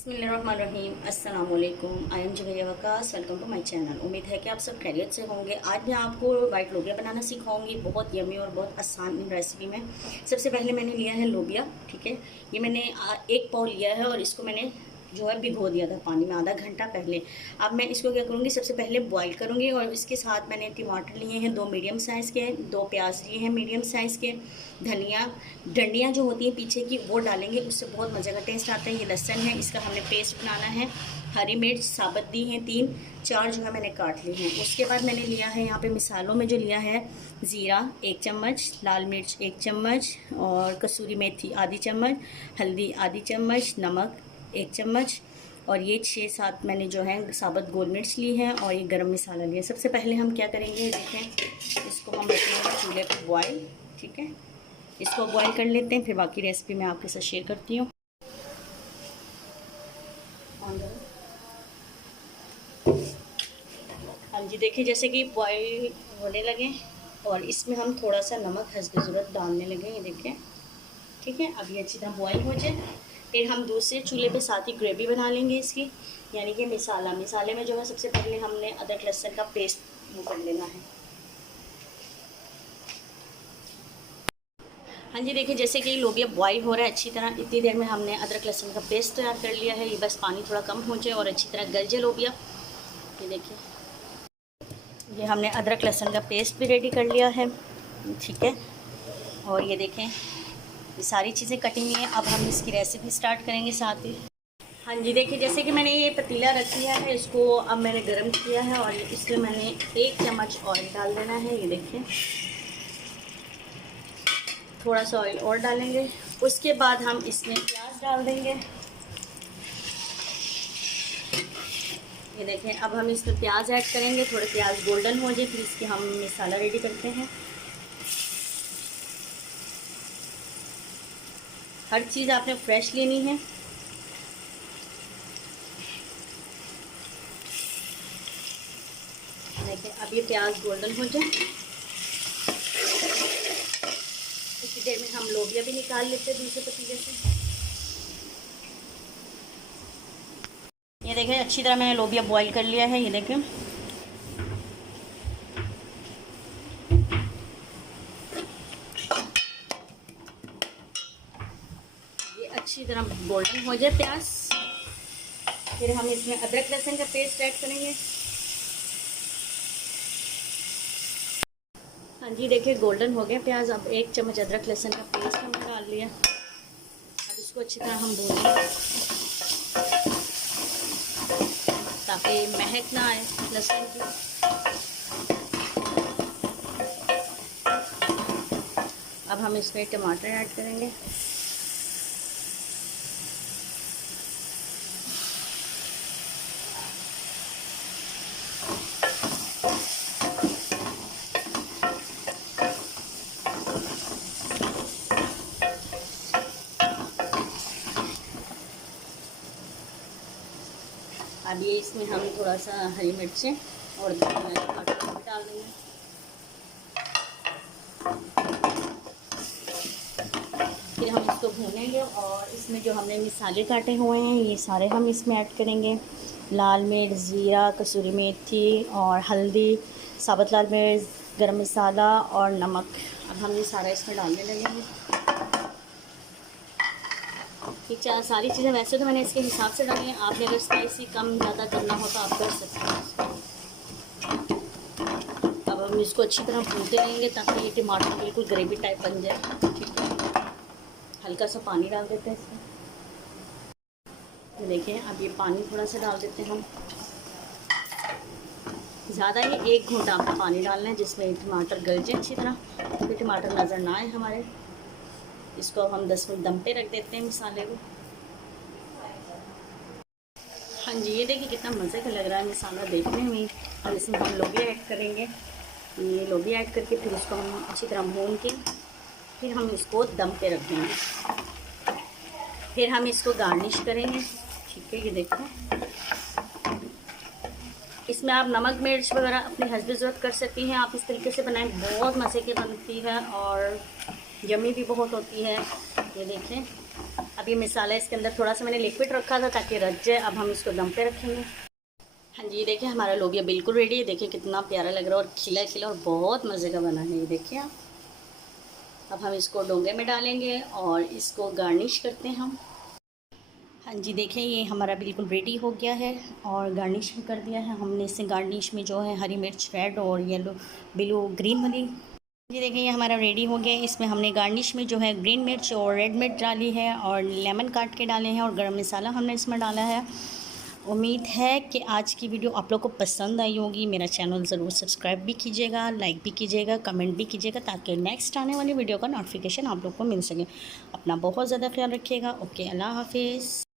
बिस्मिल्लाहिर्रहमानिर्रहीम। अस्सलाम वालेकुम। I am Zubairia Waqas. Welcome to my channel. उम्मीद है कि आप सब खैरियत से होंगे। आज मैं आपको वाइट लोबिया बनाना सिखाऊंगी, बहुत यमी और बहुत आसान रेसिपी में। सबसे पहले मैंने लिया है लोबिया, ठीक है। ये मैंने 1 पाव लिया है और इसको मैंने जो है भिगो दिया था पानी में आधा घंटा पहले। अब मैं इसको क्या करूँगी, सबसे पहले बॉईल करूँगी और इसके साथ मैंने टमाटर लिए हैं 2 मीडियम साइज़ के, 2 प्याज लिए हैं मीडियम साइज़ के, धनिया डंडियाँ जो होती हैं पीछे की वो डालेंगे, उससे बहुत मज़े का टेस्ट आता है। ये लहसुन है, इसका हमने पेस्ट बनाना है। हरी मिर्च साबुत दी हैं 3-4 जो है मैंने काट ली हैं। उसके बाद मैंने लिया है यहाँ पे मिसालों में जो लिया है, ज़ीरा 1 चम्मच, लाल मिर्च 1 चम्मच और कसूरी मेथी आधी चम्मच, हल्दी आधी चम्मच, नमक 1 चम्मच और ये 6-7 मैंने जो है साबुत गोल मिर्च ली है और ये गरम मसाला लिया। सबसे पहले हम क्या करेंगे, देखें इसको हम रखेंगे चूल्हे पर बॉयल, ठीक है। इसको बॉईल कर लेते हैं, फिर बाकी रेसिपी मैं आपके साथ शेयर करती हूँ। हाँ जी, देखिए जैसे कि बॉईल होने लगे और इसमें हम थोड़ा सा नमक हस्ब ज़रूरत डालने लगे, ये देखें, ठीक है। अब ये अच्छी तरह बॉईल हो जाए, फिर हम दूसरे चूल्हे पे साथ ही ग्रेवी बना लेंगे इसकी, यानी कि मसाले में जो है सबसे पहले हमने अदरक लहसुन का पेस्ट वो कर लेना है। हाँ जी, देखिए जैसे कि लोबिया बॉईल हो रहा है अच्छी तरह, इतनी देर में हमने अदरक लहसुन का पेस्ट तैयार कर लिया है। ये बस पानी थोड़ा कम हो जाए और अच्छी तरह गल जाए लोबिया। ये देखिए, ये हमने अदरक लहसुन का पेस्ट भी रेडी कर लिया है, ठीक है। और ये देखें ये सारी चीज़ें कटी हुई हैं। अब हम इसकी रेसिपी स्टार्ट करेंगे साथ ही। हाँ जी, देखिए जैसे कि मैंने ये पतीला रख लिया है, इसको अब मैंने गर्म किया है और इसमें मैंने 1 चम्मच ऑयल डाल देना है। ये देखिए, थोड़ा सा ऑयल और डालेंगे। उसके बाद हम इसमें प्याज डाल देंगे। ये देखें, अब हम इसमें प्याज ऐड करेंगे, थोड़े प्याज गोल्डन हो जाए फिर इसके हम मसाला रेडी करते हैं। हर चीज़ आपने फ्रेश लेनी है। देखिए अब ये प्याज गोल्डन हो जाए, इसी देर में हम लोबिया भी निकाल लेते हैं दूसरे पतीले से। ये देखें अच्छी तरह मैंने लोबिया बॉईल कर लिया है। ये देखें, ये अच्छी तरह गोल्डन हो जाए प्याज, फिर हम इसमें अदरक लहसुन का पेस्ट ऐड करेंगे। हाँ जी, देखिए गोल्डन हो गया प्याज। अब 1 चम्मच अदरक लहसुन का पेस्ट हमने डाल लिया। अब इसको अच्छी तरह हम भूनेंगे ताकि महक ना आए लहसुन की। अब हम इसमें टमाटर ऐड करेंगे। अब ये इसमें हम थोड़ा सा हरी मिर्चें और डाल देंगे। फिर हम इसको भूनेंगे और इसमें जो हमने मसाले काटे हुए हैं ये सारे हम इसमें ऐड करेंगे। लाल मिर्च, ज़ीरा, कसूरी मेथी और हल्दी, साबुत लाल मिर्च, गरम मसाला और नमक। अब हम ये सारा इसमें डालने लगेंगे। ये सारी चीज़ें वैसे तो मैंने इसके हिसाब से डाली हैं, आपने अगर स्पाइसी कम ज़्यादा करना हो तो आप कर सकते हैं। अब हम इसको अच्छी तरह भूनते रहेंगे ताकि ये टमाटर बिल्कुल ग्रेवी टाइप बन जाए, ठीक है। हल्का सा पानी डाल देते हैं इसमें। देखिए अब ये पानी थोड़ा सा डाल देते हैं हम, ज़्यादा ही 1 घूंट आपको पानी डालना है जिसमें टमाटर गल जाए अच्छी तरह, फिर टमाटर नज़र ना आए हमारे। इसको हम 10 मिनट दम पे रख देते हैं मसाले को। हाँ जी, ये देखिए कितना मज़े का लग रहा है मसाला देखने में। और इसमें हम लोबिया ऐड करेंगे। ये लोबिया ऐड करके फिर इसको हम अच्छी तरह भून के फिर हम इसको दम पे रख देंगे। फिर हम इसको गार्निश करेंगे, ठीक है। ये देखो, इसमें आप नमक मिर्च वगैरह अपनी हस्ब ज़रूरत कर सकती हैं। आप इस तरीके से बनाएं, बहुत मज़े की बनती है और यमी भी बहुत होती है। ये देखें अब ये मसाला इसके अंदर थोड़ा सा मैंने लिक्विड रखा था ताकि रच जाए। अब हम इसको दम पे रखेंगे। हाँ जी, ये देखिए हमारा लोबिया बिल्कुल रेडी है। देखिए कितना प्यारा लग रहा है और खिला खिला और बहुत मज़े का बना है। ये देखिए आप। अब हम इसको डोंगे में डालेंगे और इसको गार्निश करते हैं हम। हाँ जी, देखिए ये हमारा बिल्कुल रेडी हो गया है और गार्निश भी कर दिया है हमने। इससे गार्निश में जो है हरी मिर्च रेड और येलो ब्लू ग्रीन वाली। जी देखिए ये हमारा रेडी हो गया है। इसमें हमने गार्निश में जो है ग्रीन मिर्च और रेड मिर्च डाली है और लेमन काट के डाले हैं और गरम मसाला हमने इसमें डाला है। उम्मीद है कि आज की वीडियो आप लोग को पसंद आई होगी। मेरा चैनल ज़रूर सब्सक्राइब भी कीजिएगा, लाइक भी कीजिएगा, कमेंट भी कीजिएगा ताकि नेक्स्ट आने वाली वीडियो का नोटिफिकेशन आप लोग को मिल सके। अपना बहुत ज़्यादा ख्याल रखिएगा। ओके, अल्लाह हाफिज़।